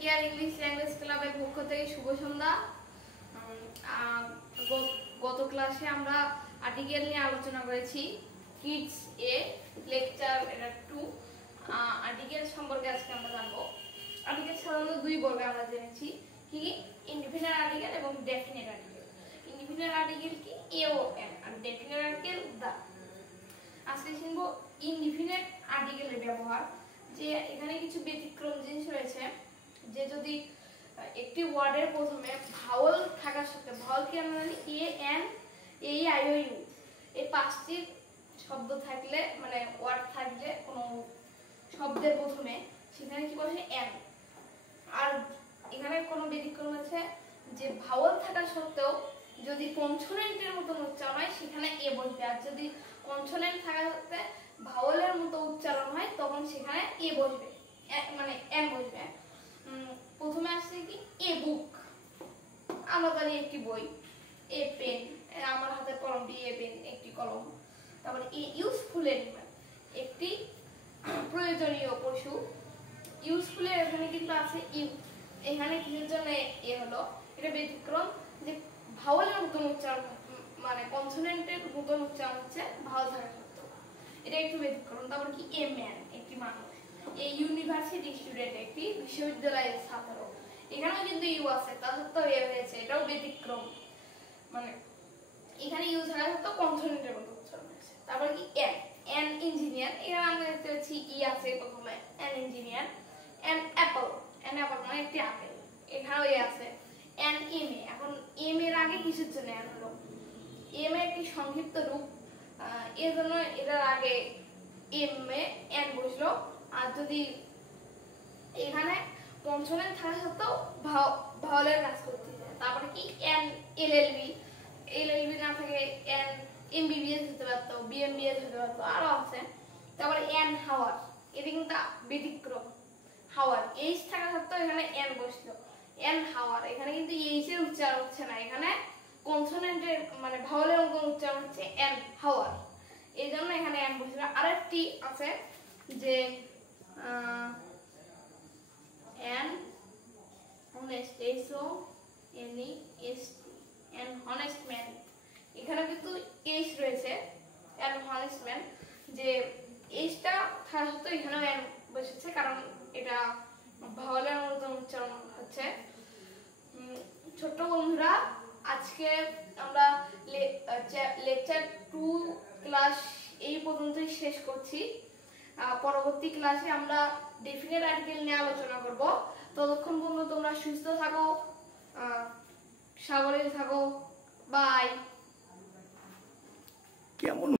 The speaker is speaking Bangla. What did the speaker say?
কেয়ার ইংলিশ ল্যাঙ্গুয়েজ ক্লাবের পক্ষ থেকে শুভ সন্ধ্যা। গত ক্লাসে আমরা আর্টিকেল নিয়ে আলোচনা করেছি। কিডস এ লেকচার 2 আর্টিকেল সম্পর্কে আজকে আমরা জানবো। আর্টিকেল সাধারণত দুই বর্গে আমরা জেনেছি, কি ইনডিফিনিট আর্টিকেল এবং ডেফিনিট আর্টিকেল। ইনডিফিনিট আর্টিকেল কি এ ও এন, আর ডেফিনিট আর্টিকেল দা। আজকে শিখবো ইনডিফিনিট আর্টিকেলের ব্যবহার। যে এখানে কিছু ব্যতিক্রম জিনিস রয়েছে, যে যদি একটি ওয়ার্ডের প্রথমে ভাওয়াল থাকার সাথে, ভাওয়াল কি আমরা জানি A N A I O U, এই পাঁচটি শব্দ থাকলে, মানে ওয়ার্ড থাকলে কোনো শব্দের প্রথমে, সেখানে কি বসে এন। আর এখানে কোনো ব্যতিক্রম আছে যে ভাওয়াল থাকা সত্ত্বেও যদি কনসোনেন্টের মতো উচ্চারণ হয় সেখানে এ বসবে, আর যদি কনসোনেন্ট থাকা সত্ত্বে ভাওয়ালের মতো উচ্চারণ হয় তখন সেখানে এ বসবে, মানে এন বসবে। প্রথমে আসছে কি এ বুক, আমরা জানি একটি বই। এ পেন, আমার হাতে কলম, বি এ পেন একটি কলম। তারপরে এ ইউজফুল অ্যানিমাল, একটি প্রয়োজনীয় পশু। ইউজফুলের এখানে কিন্তু আছে ইউ, এখানে কিসের জন্য এ হলো, এটা ব্যতিক্রম যে ভাওয়ালের মতন উচ্চারণ, মানে কনসোনেন্টের মতন উচ্চারণ হচ্ছে ভাওয়াল থাকা সত্ত্বেও, এটা একটু ব্যতিক্রম। তারপর কি এ ম্যান, একটি মানুষ। এ ইউনিভার্সিটি স্টুডেন্ট, একটি বিশ্ববিদ্যালয়ের ছাত্র। এখানেও কিন্তু ইউ আছে, তা সত্ত্বেও এ হয়েছে, এটাও ব্যতিক্রম, মানে এখানে ইউ থাকা সত্ত্বেও কনসোনেন্টের মতো উচ্চারণ হয়েছে। তারপর কি এন, এন ইঞ্জিনিয়ার, এখানে আমরা দেখতে পাচ্ছি ই আছে প্রথমে, N engineer. An apple, an apple মানে একটি আপেল, এখানেও এ আছে। এন এম এ, এখন এম এর আগে কিসের জন্য এন হলো, এম এর একটি সংক্ষিপ্ত রূপ, এর জন্য এটার আগে এম এ এন বসলো। আর যদি এখানে কনসোনেন্ট থাকা সত্ত্বেও ভাওয়ালের কাজ করতে হয়। তারপরে কি এন এলএলবি, এলএলবি না থাকে এন এমবিবিএস হতে পারতো, বিএমবিএস হতে পারতো, আরো আছে। তারপরে এন হাওয়ার, এটা কিন্তু ব্যতিক্রম। হাওয়ার এইচ থাকা সত্ত্বেও এখানে এন বসলো, এন হাওয়ার। এখানে কিন্তু এইচ এর উচ্চারণ হচ্ছে না, এখানে কনসোনেন্টের মানে ভাওয়ালের মতো উচ্চারণ হচ্ছে এন হাওয়ার, এই জন্য এখানে এন বসলো। আরেকটি আছে যে an honest, H O N E S T, an honest man. এখানে কিন্তু এইচ রয়েছে, এন হনেস্ট ম্যান, যে এইচটা থাকা সত্ত্বেও এখানেও এন বসেছে, কারণ এটা ভাওয়ালের মতো উচ্চারণ হচ্ছে। ছোট্ট বন্ধুরা, আজকে আমরা লেকচার 2 ক্লাস এই পর্যন্তই শেষ করছি। পরবর্তী ক্লাসে আমরা ডেফিনিট আর্টিকেল নিয়ে আলোচনা করব। ততক্ষণ পর্যন্ত তোমরা সুস্থ থাকো, সাবলীল থাকো। বাই। কেমন